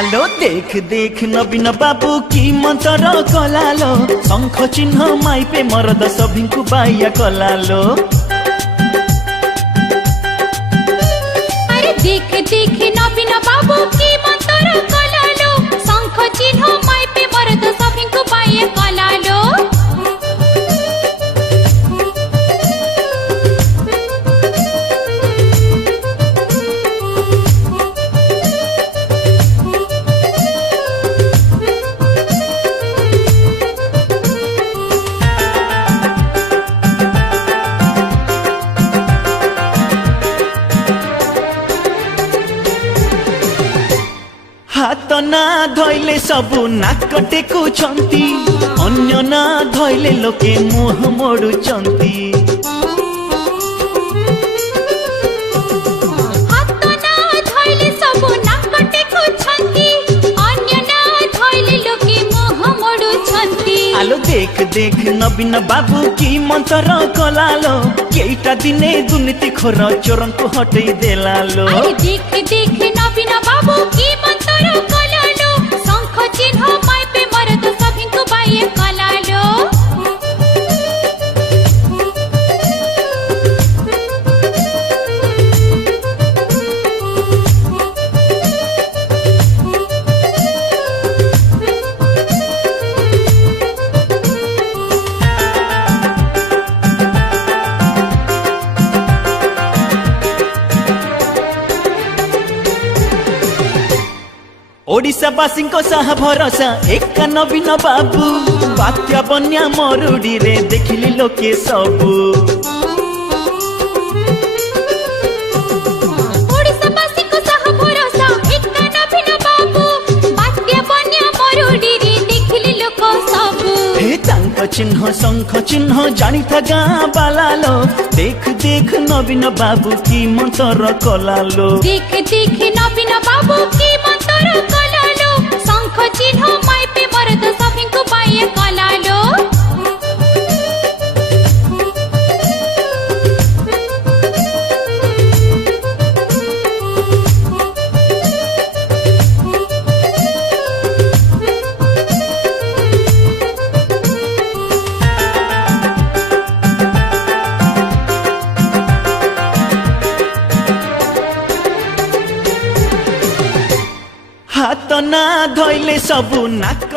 आलो देख देख नवीन बाबू की मंतर कलालो शंख चिन्ह माइपे मरद सभिंकु बाया कलालो। अरे देख देख नवीन बाबू की मंतर कलालो शंख चिन्ह माइपे मरद सभिंकु बाया कलालो। हाथ ना धोइले सबु नाक टेकुछंती अन्य ना धोइले लोके मुह मोडुचंती। हाथ ना धोइले सबु नाक टेकुछंती अन्य ना धोइले लोके मुह मोडुचंती। आलो देख देख नवीन बाबू की मंतर कलालो केइटा दिने दुर्नीति खोर चोरंकु हटई देलालो। अरे देख देख नवीन बाबू की मंतर कलालो शंख चिन्ह माइपे मरद सभिंकु बाये कलालो। ओडिशावासी साहा भरोसा एक नवीन बाबू बात्या बन्या मरुड़ी रे देखिली लोके सबू। ओडिशावासी साहा भरोसा एक नवीन बाबू बात्या बन्या मरुड़ी रे देखिली लोक सबू। हे तांक चिन्ह शंख चिन्ह जानी था गाँ बालालो देख देख नवीन बाबू की मंतर कलालो। देख देख नवीन बाबू की मंतर कलालो शंख चिन्ह माइपे मरद सभिंकु बाये कलालो। हाथ ना धोइले सबु नाक